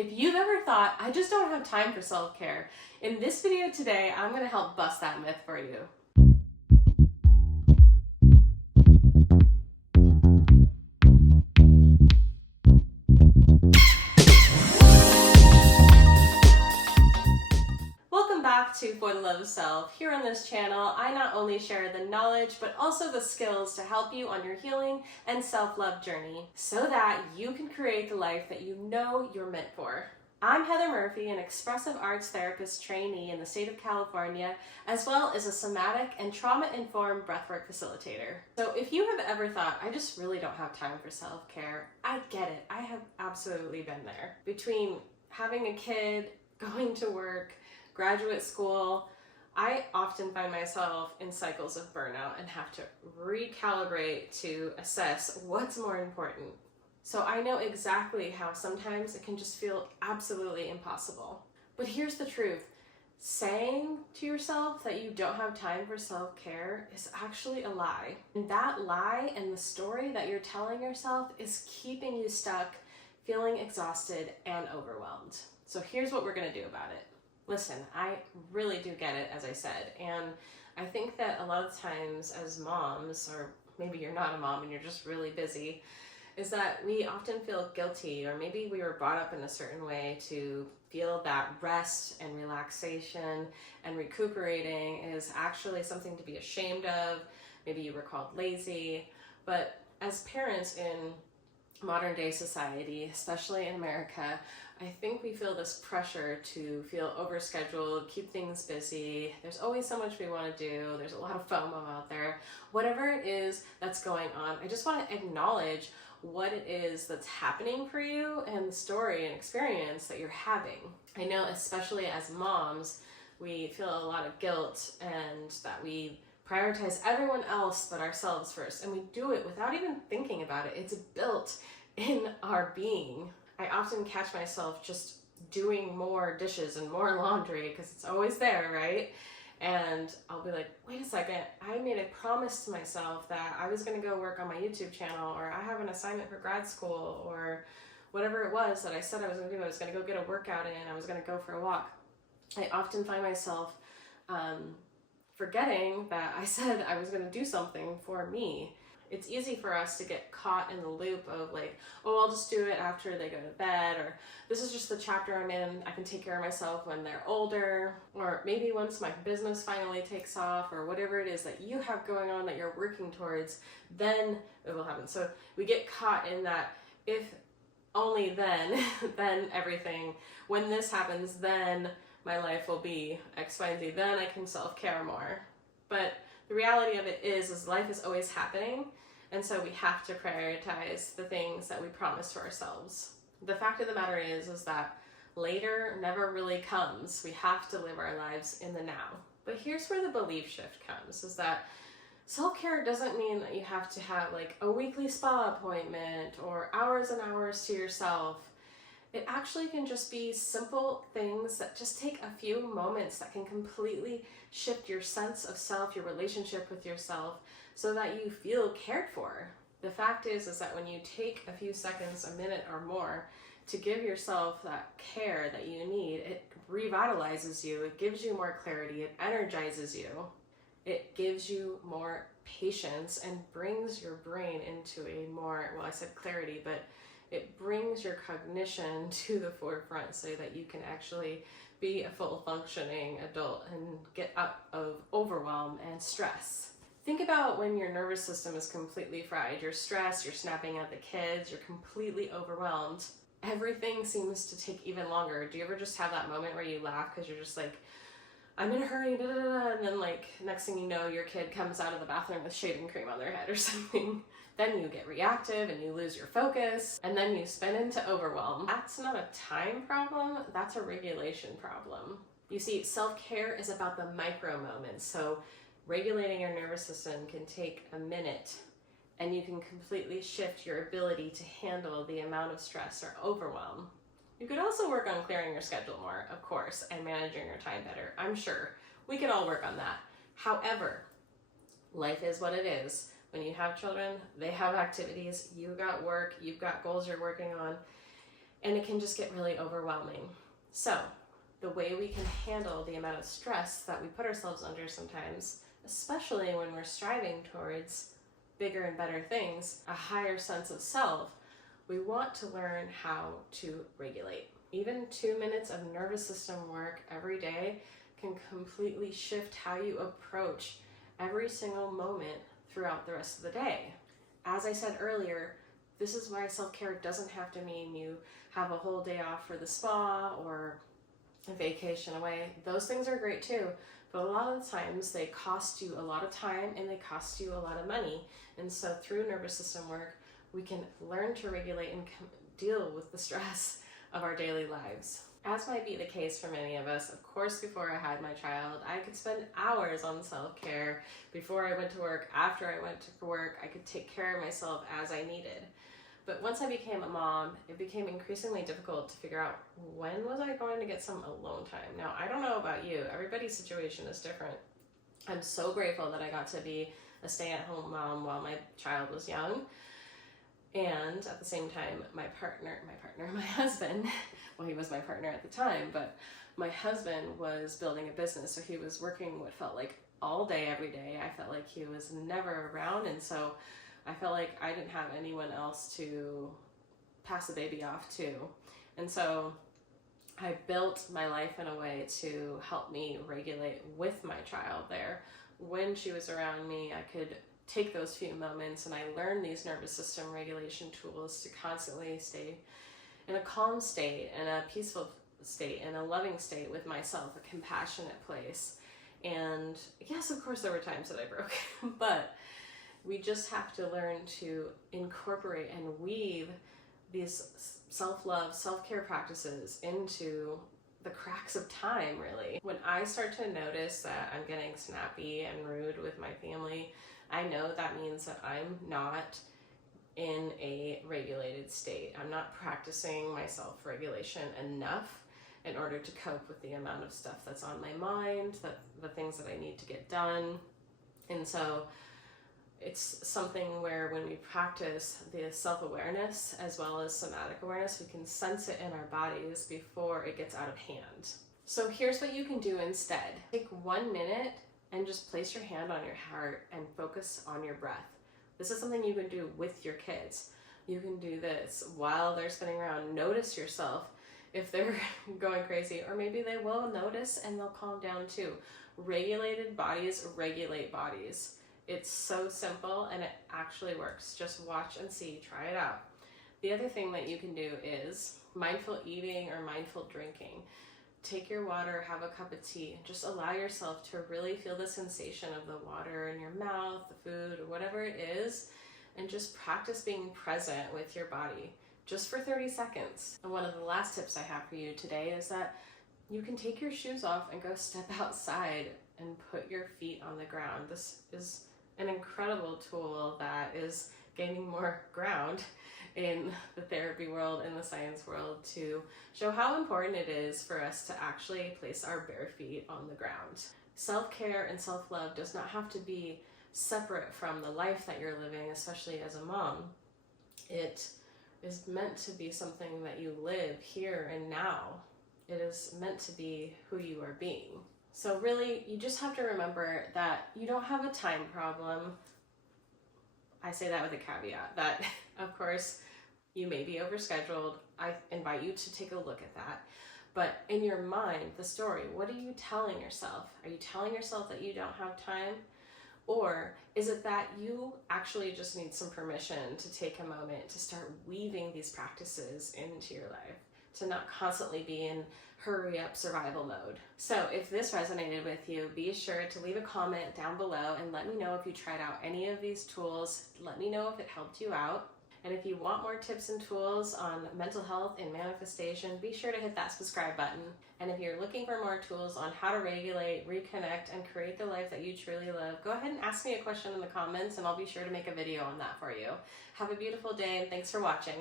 If you've ever thought, I just don't have time for self-care, in this video today, I'm going to help bust that myth for you. Welcome back to For the Love of Self. Here on this channel, I not only share the knowledge, but also the skills to help you on your healing and self-love journey so that you can create the life that you know you're meant for. I'm Heather Murphy, an expressive arts therapist trainee in the state of California, as well as a somatic and trauma-informed breathwork facilitator. So if you have ever thought, I just really don't have time for self-care, I get it. I have absolutely been there. Between having a kid, going to work, graduate school, I often find myself in cycles of burnout and have to recalibrate to assess what's more important. So I know exactly how sometimes it can just feel absolutely impossible. But here's the truth. Saying to yourself that you don't have time for self-care is actually a lie. And that lie and the story that you're telling yourself is keeping you stuck, feeling exhausted and overwhelmed. So here's what we're going to do about it. Listen, I really do get it, as I said, and I think that a lot of times as moms, or maybe you're not a mom and you're just really busy, is that we often feel guilty, or maybe we were brought up in a certain way to feel that rest and relaxation and recuperating is actually something to be ashamed of. Maybe you were called lazy, but as parents in modern day society, especially in America, I think we feel this pressure to feel overscheduled, keep things busy. There's always so much we want to do. There's a lot of FOMO out there. Whatever it is that's going on, I just want to acknowledge what it is that's happening for you and the story and experience that you're having. I know especially as moms, we feel a lot of guilt and that we prioritize everyone else but ourselves first, and we do it without even thinking about it. It's built in our being. I often catch myself just doing more dishes and more laundry because it's always there, right? And I'll be like, wait a second, I made a promise to myself that I was going to go work on my YouTube channel, or I have an assignment for grad school, or whatever it was that I said I was going to do. I was going to go get a workout in, I was going to go for a walk. I often find myself forgetting that I said I was going to do something for me. It's easy for us to get caught in the loop of like, oh, I'll just do it after they go to bed, or this is just the chapter I'm in, I can take care of myself when they're older, or maybe once my business finally takes off, or whatever it is that you have going on that you're working towards, then it will happen. So we get caught in that, if only then, then everything, when this happens, then my life will be X, Y, and Z, then I can self-care more. But the reality of it is life is always happening, and so we have to prioritize the things that we promise to ourselves. The fact of the matter is that later never really comes. We have to live our lives in the now. But here's where the belief shift comes, is that self-care doesn't mean that you have to have like a weekly spa appointment or hours and hours to yourself. It actually can just be simple things that just take a few moments that can completely shift your sense of self, your relationship with yourself, so that you feel cared for. The fact is that when you take a few seconds, a minute or more to give yourself that care that you need, it revitalizes you, it gives you more clarity, it energizes you, it gives you more patience and brings your brain into a more, well, I said clarity, but it brings your cognition to the forefront so that you can actually be a full functioning adult and get out of overwhelm and stress. Think about when your nervous system is completely fried. You're stressed, you're snapping at the kids, you're completely overwhelmed. Everything seems to take even longer. Do you ever just have that moment where you laugh because you're just like, I'm in a hurry, da, da, da, and then like next thing you know, your kid comes out of the bathroom with shaving cream on their head or something. Then you get reactive and you lose your focus, and then you spin into overwhelm. That's not a time problem, that's a regulation problem. You see, self-care is about the micro moments. So regulating your nervous system can take a minute, and you can completely shift your ability to handle the amount of stress or overwhelm. You could also work on clearing your schedule more, of course, and managing your time better. I'm sure we could all work on that. However, life is what it is. When you have children, they have activities, you got work, you've got goals you're working on. and it can just get really overwhelming. So the way we can handle the amount of stress that we put ourselves under sometimes, especially when we're striving towards bigger and better things, a higher sense of self, we want to learn how to regulate. Even 2 minutes of nervous system work every day can completely shift how you approach every single moment throughout the rest of the day. As I said earlier, this is why self-care doesn't have to mean you have a whole day off for the spa or a vacation away. Those things are great too, but a lot of the times they cost you a lot of time and they cost you a lot of money. And so through nervous system work, we can learn to regulate and deal with the stress of our daily lives. As might be the case for many of us, of course, before I had my child, I could spend hours on self-care. Before I went to work, after I went to work, I could take care of myself as I needed. But once I became a mom, it became increasingly difficult to figure out, when was I going to get some alone time? Now, I don't know about you. Everybody's situation is different. I'm so grateful that I got to be a stay-at-home mom while my child was young. And at the same time, my husband, well, he was my partner at the time, but my husband was building a business. So he was working what felt like all day, every day. I felt like he was never around. And so I felt like I didn't have anyone else to pass the baby off to. And so I built my life in a way to help me regulate with my child there. When she was around me, I could take those few moments and I learned these nervous system regulation tools to constantly stay in a calm state, in a peaceful state, in a loving state with myself, a compassionate place. And yes, of course there were times that I broke, but we just have to learn to incorporate and weave these self-love, self-care practices into the cracks of time, really. When I start to notice that I'm getting snappy and rude with my family, I know that means that I'm not in a regulated state. I'm not practicing my self-regulation enough in order to cope with the amount of stuff that's on my mind, the things that I need to get done. And so it's something where when we practice the self-awareness as well as somatic awareness, we can sense it in our bodies before it gets out of hand. So here's what you can do instead. Take 1 minute and just place your hand on your heart and focus on your breath. This is something you can do with your kids. You can do this while they're spinning around. Notice yourself if they're going crazy, or maybe they will notice and they'll calm down too. Regulated bodies regulate bodies. It's so simple and it actually works. Just watch and see, try it out. The other thing that you can do is mindful eating or mindful drinking. Take your water, have a cup of tea, and just allow yourself to really feel the sensation of the water in your mouth, the food, or whatever it is, and just practice being present with your body just for 30 seconds. And one of the last tips I have for you today is that you can take your shoes off and go step outside and put your feet on the ground. This is an incredible tool that is gaining more ground in the therapy world, in the science world, to show how important it is for us to actually place our bare feet on the ground. Self-care and self-love does not have to be separate from the life that you're living, especially as a mom. It is meant to be something that you live here and now. It is meant to be who you are being. So really, you just have to remember that you don't have a time problem. I say that with a caveat that, of course, you may be overscheduled. I invite you to take a look at that. But in your mind, the story, what are you telling yourself? Are you telling yourself that you don't have time? Or is it that you actually just need some permission to take a moment to start weaving these practices into your life, to not constantly be in hurry up survival mode? So if this resonated with you, be sure to leave a comment down below and let me know if you tried out any of these tools. Let me know if it helped you out. And if you want more tips and tools on mental health and manifestation, be sure to hit that subscribe button. And if you're looking for more tools on how to regulate, reconnect, and create the life that you truly love, go ahead and ask me a question in the comments and I'll be sure to make a video on that for you. Have a beautiful day and thanks for watching.